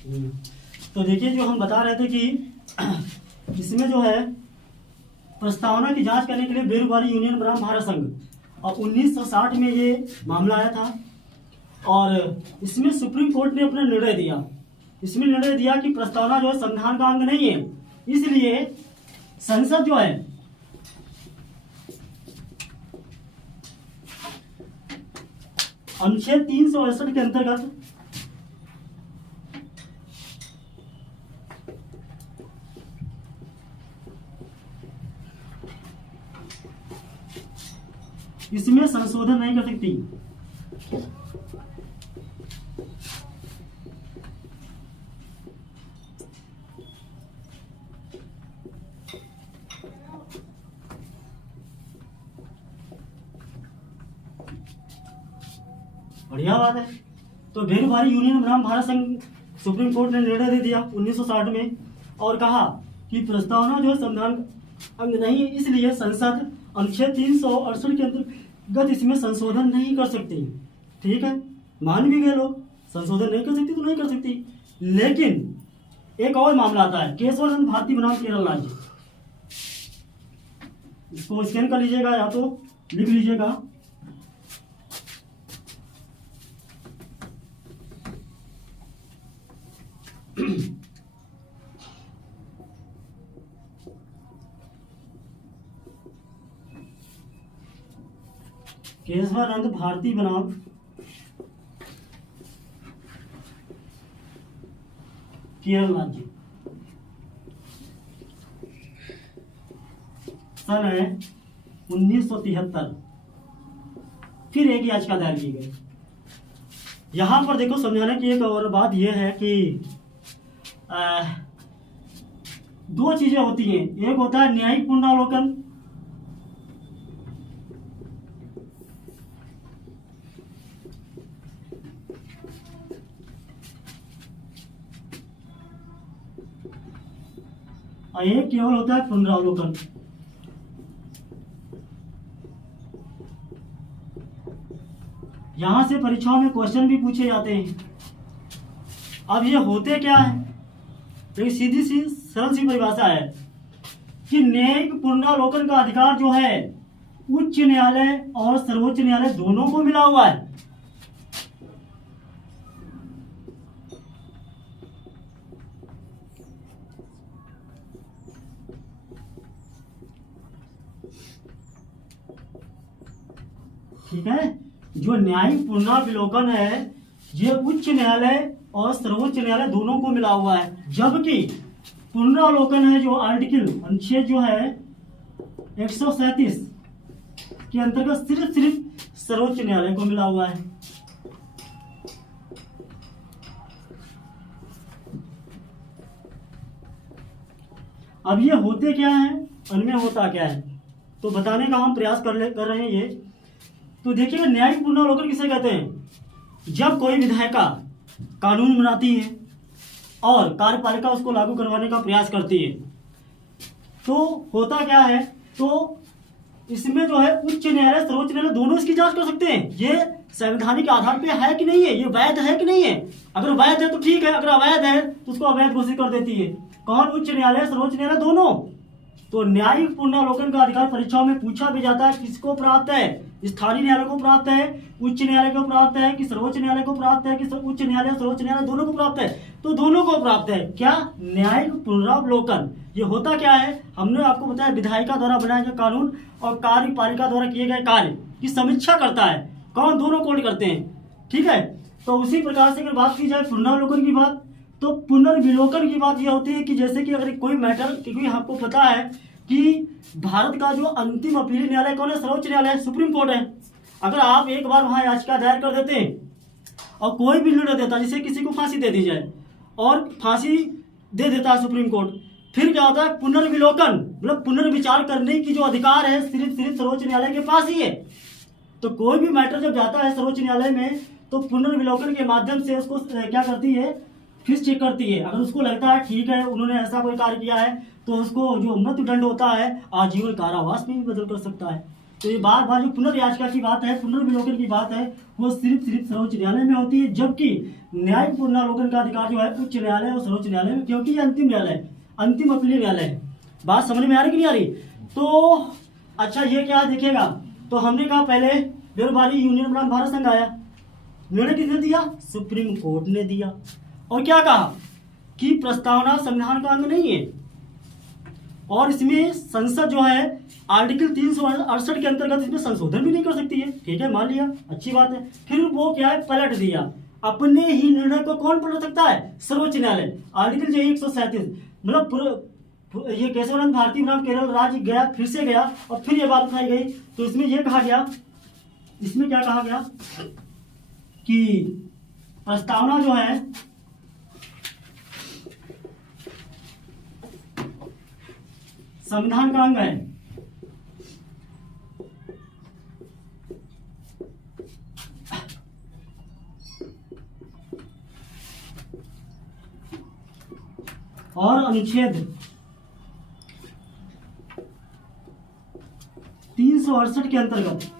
हम्म। तो देखिए, जो हम बता रहे थे कि इसमें जो है प्रस्तावना की जांच करने के लिए बेरोजगारी यूनियन बनाम भारत संघ, और 1960 में ये मामला आया था। और इसमें सुप्रीम कोर्ट ने अपना निर्णय दिया। इसमें निर्णय दिया कि प्रस्तावना जो है संविधान का अंग नहीं है, इसलिए संसद जो है अनुच्छेद 368 के अंतर्गत इसमें संशोधन नहीं कर सकती। बढ़िया बात है। तो बेरोजगारी यूनियन बनाम भारत संघ सुप्रीम कोर्ट ने निर्णय दे दिया 1960 में, और कहा कि प्रस्तावना जो है संविधान अंग नहीं है, इसलिए संसद अनुच्छेद 368 के अंतर्गत इसमें संशोधन नहीं कर सकती। ठीक है, मान भी गए लोग, संशोधन नहीं कर सकती तो नहीं कर सकती। लेकिन एक और मामला आता है, केशवानंद भारती बनाम केरल राज्य। इसको स्कैन कर लीजिएगा या तो लिख लीजिएगा। केशवानंद भारती बनाम केरल राज्य, सन है 1973। फिर एक याचिका दायर की गई। यहां पर देखो, समझाने की एक और बात यह है कि दो चीजें होती हैं। एक होता है न्यायिक पुनरावलोकन, और एक केवल होता है पुनरावलोकन। यहां से परीक्षाओं में क्वेश्चन भी पूछे जाते हैं। अब ये होते क्या है, तो सीधी सी सरल सी परिभाषा है कि न्यायिक पुनरावलोकन का अधिकार जो है उच्च न्यायालय और सर्वोच्च न्यायालय दोनों को मिला हुआ है। ठीक है, जो न्यायिक पुनरावलोकन है ये उच्च न्यायालय और सर्वोच्च न्यायालय दोनों को मिला हुआ है, जबकि पुनरावलोकन है जो आर्टिकल अनुच्छेद जो है 137 के अंतर्गत सिर्फ सर्वोच्च न्यायालय को मिला हुआ है। अब ये होते क्या है, उनमें होता क्या है, तो बताने का हम प्रयास कर रहे हैं ये। तो देखिएगा, न्यायिक पुनरावलोकन किसे कहते हैं? जब कोई विधायिका कानून बनाती है और कार्यपालिका उसको लागू करवाने का प्रयास करती है, तो होता क्या है, तो इसमें जो है उच्च न्यायालय सर्वोच्च न्यायालय दोनों इसकी जांच कर सकते हैं, ये संवैधानिक आधार पे है कि नहीं है, ये वैध है कि नहीं है। अगर वैध है तो ठीक है, अगर अवैध है तो उसको अवैध घोषित कर देती है। कौन? उच्च न्यायालय सर्वोच्च न्यायालय दोनों। तो न्यायिक पुनरावलोकन का अधिकार परीक्षाओं में पूछा भी जाता है, किसको प्राप्त है? स्थानीय न्यायालय को प्राप्त है, उच्च न्यायालय को प्राप्त है, कि सर्वोच्च न्यायालय को प्राप्त है, कि उच्च न्यायालय सर्वोच्च न्यायालय दोनों को प्राप्त है? तो दोनों को प्राप्त है। क्या? न्यायिक पुनरावलोकन। ये होता क्या है, हमने आपको बताया, विधायिका द्वारा बनाया गया कानून और कार्यपालिका द्वारा किए गए कार्य की समीक्षा करता है। कौन? दोनों कोड करते हैं। ठीक है, तो उसी प्रकार से अगर बात की जाए पुनरावलोकन की बात, तो पुनर्विलोकन की बात यह होती है कि जैसे कि अगर कोई मैटर, क्योंकि आपको पता है कि भारत का जो अंतिम अपील न्यायालय कौन है? सर्वोच्च न्यायालय, सुप्रीम कोर्ट है। अगर आप एक बार वहां याचिका दायर कर देते हैं और कोई भी निर्णय देता, जैसे किसी को फांसी दे दी जाए और फांसी दे देता है सुप्रीम कोर्ट, फिर क्या होता है? पुनर्विलोकन, मतलब पुनर्विचार करने की जो अधिकार है सिर्फ सर्वोच्च न्यायालय के पास ही है। तो कोई भी मैटर जब जाता है सर्वोच्च न्यायालय में, तो पुनर्विलोकन के माध्यम से उसको क्या करती है? फिर चेक करती है। अगर उसको लगता है ठीक है, उन्होंने ऐसा कोई कार्य किया है, तो उसको जो मृत्यु दंड होता है आजीवन कारावास में भी बदल कर सकता है। तो ये बार बार जो पुनर्याचिका की बात है, पुनर्विलोकन की बात है, वो सिर्फ सर्वोच्च न्यायालय में होती है, जबकि न्यायिक पुनर्विलोकन का अधिकार जो है उच्च न्यायालय और सर्वोच्च न्यायालय में, क्योंकि ये अंतिम न्यायालय है, अंतिम अपीलीय न्यायालय है। बात समझ में आ रही कि नहीं आ रही? तो अच्छा ये क्या देखिएगा, तो हमने कहा पहले बेरोजगारी यूनियन बनाम भारत संघ आया, निर्णय किसने दिया? सुप्रीम कोर्ट ने दिया। और क्या कहा कि प्रस्तावना संविधान का अंग नहीं है, और इसमें संसद जो है आर्टिकल 368 के अंतर्गत इसमें संशोधन भी नहीं कर सकती है। ठीक है, मान लिया, अच्छी बात है। फिर वो क्या है, पलट दिया। अपने ही निर्णय को कौन पलट सकता है? सर्वोच्च न्यायालय। आर्टिकल जो 137, मतलब ये केशवानंद भारती बनाम केरल राज्य गया, फिर से गया और फिर ये बात उठाई गई। तो इसमें यह कहा गया, इसमें क्या कहा गया कि प्रस्तावना जो है संविधान का अंग है। और अनुच्छेद 368 के अंतर्गत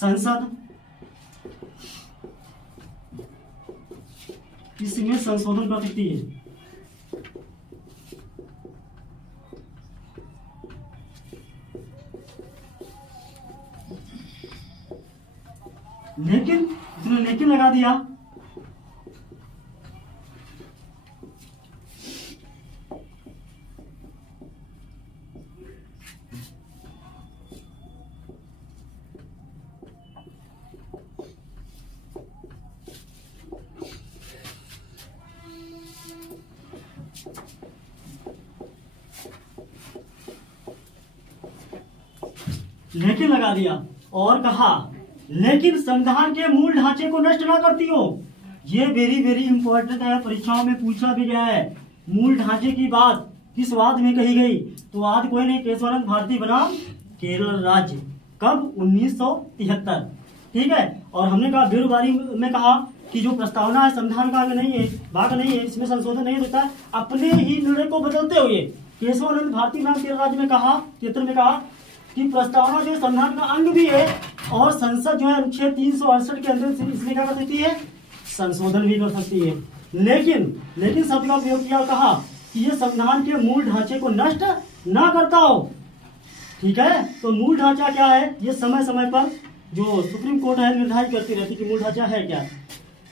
संसद इसमें संशोधन कर सकती है। लेकिन इसने लेकिन लगा दिया, लेकिन लगा दिया और कहा लेकिन संविधान के मूल ढांचे को नष्ट ना करती हो। ये वेरी वेरी इंपॉर्टेंट है, परीक्षाओं में पूछा भी गया है। मूल ढांचे की बात किस वाद में कही गई? तो वाद कोई नहीं, केशवानंद भारती बनाम केरल राज्य, कब? 1973। ठीक है, और हमने कहा बेरोजगारी में कहा कि जो प्रस्तावना है संविधान का अंग नहीं है, भाग नहीं है, इसमें संशोधन नहीं होता है। अपने ही निर्णय को बदलते हुए केशवानंद भारती बनाम केरल राज्य में कहा, 73 में कहा कि प्रस्तावना जो संविधान का अंग भी है और संसद जो है अनुच्छेद 368 के अंदर इसमें क्या कर सकती है? संशोधन भी कर सकती है। लेकिन शब्द का प्रयोग किया, कहा कि ये संविधान के मूल ढांचे को नष्ट ना करता हो। ठीक है, तो मूल ढांचा क्या है? ये समय समय पर जो सुप्रीम कोर्ट है निर्धारित करती रहती कि मूल ढांचा है क्या।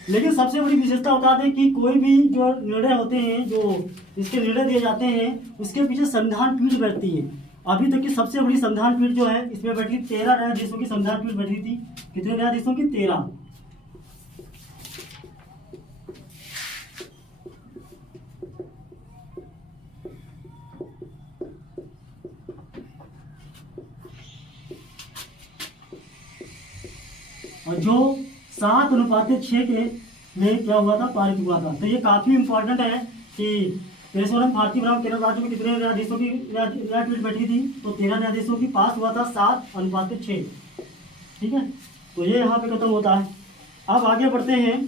लेकिन सबसे बड़ी विशेषता बता दें कि कोई भी जो निर्णय होते हैं, जो इसके निर्णय दिए जाते हैं, उसके पीछे संविधान पीठ बैठती है। अभी तक की सबसे बड़ी संविधान पीठ जो है इसमें बैठी 13 न्यायाधीशों की संविधान पीठ बैठी थी। कितने न्यायाधीशों की? 13। और जो 7:6 के में क्या हुआ था? पारित हुआ था। तो ये काफी इंपॉर्टेंट है कि केशवानंद भारती बनाम केरल राज्य में कितने न्यायाधीशों की न्यायपीठ बैठी थी? तो 13 न्यायाधीशों की, पास हुआ था 7:6। ठीक है, तो ये यहाँ पे खत्म होता है। अब आगे बढ़ते हैं।